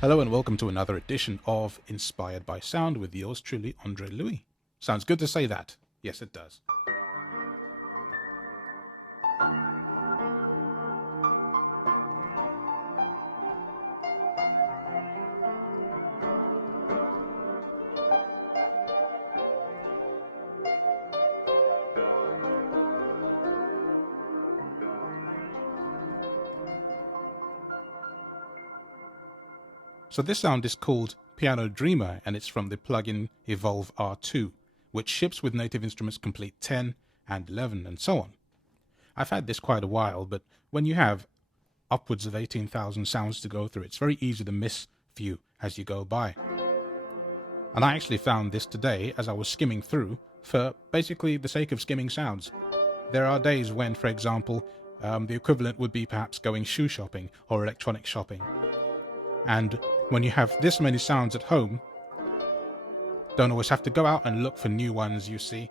Hello and welcome to another edition of Inspired by Sound with yours truly, Andre Louis. Sounds good to say that. Yes, it does. So this sound is called Piano Dreamer, and it's from the plugin Evolve R2, which ships with Native Instruments Complete 10 and 11 and so on. I've had this quite a while, but when you have upwards of 18,000 sounds to go through, it's very easy to miss few as you go by. And I actually found this today as I was skimming through for basically the sake of skimming sounds. There are days when, for example, the equivalent would be perhaps going shoe shopping or electronic shopping. And when you have this many sounds at home, don't always have to go out and look for new ones, you see.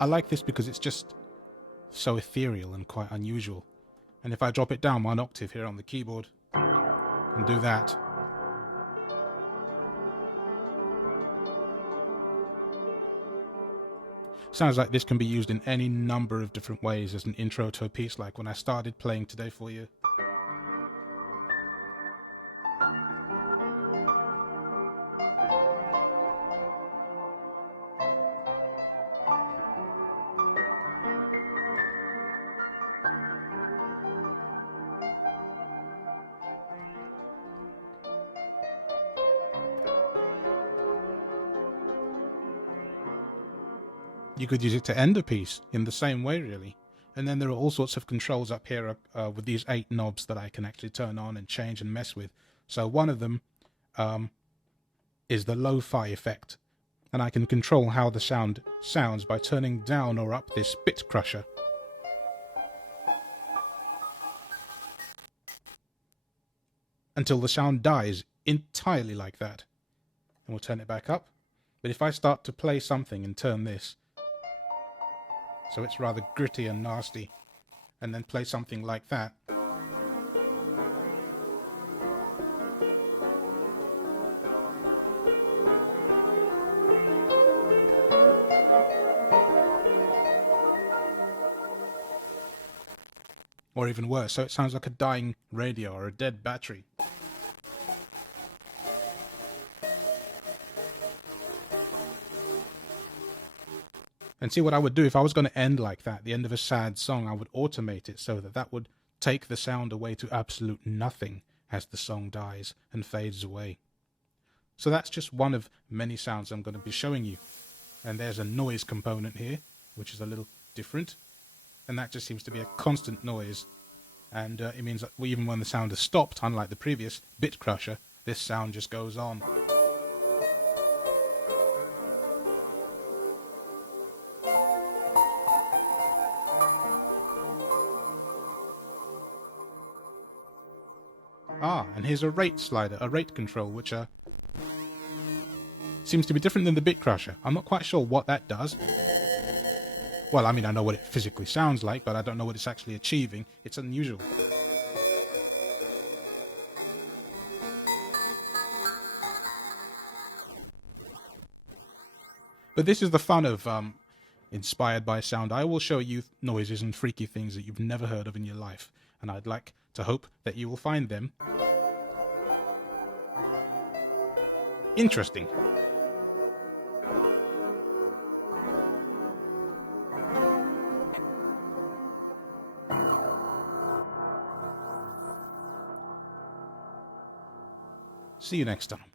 I like this because it's just so ethereal and quite unusual. And if I drop it down 1 octave here on the keyboard and do that, sounds like this can be used in any number of different ways as an intro to a piece, like when I started playing today for you. You could use it to end a piece in the same way, really. And then there are all sorts of controls up here with these 8 knobs that I can actually turn on and change and mess with. So one of them is the lo-fi effect, and I can control how the sound sounds by turning down or up this bit crusher. Until the sound dies entirely like that. And we'll turn it back up. But if I start to play something and turn this, so it's rather gritty and nasty, and then play something like that, or even worse, so it sounds like a dying radio or a dead battery. And see, what I would do if I was going to end like that, the end of a sad song, I would automate it so that that would take the sound away to absolute nothing as the song dies and fades away. So that's just one of many sounds I'm going to be showing you. And there's a noise component here, which is a little different. And that just seems to be a constant noise. And it means that even when the sound has stopped, unlike the previous bit crusher, this sound just goes on. And here's a rate slider, a rate control, which seems to be different than the bit crusher. I'm not quite sure what that does. Well, I mean, I know what it physically sounds like, but I don't know what it's actually achieving. It's unusual. But this is the fun of Inspired by Sound. I will show you noises and freaky things that you've never heard of in your life, and I'd like to hope that you will find them interesting. See you next time.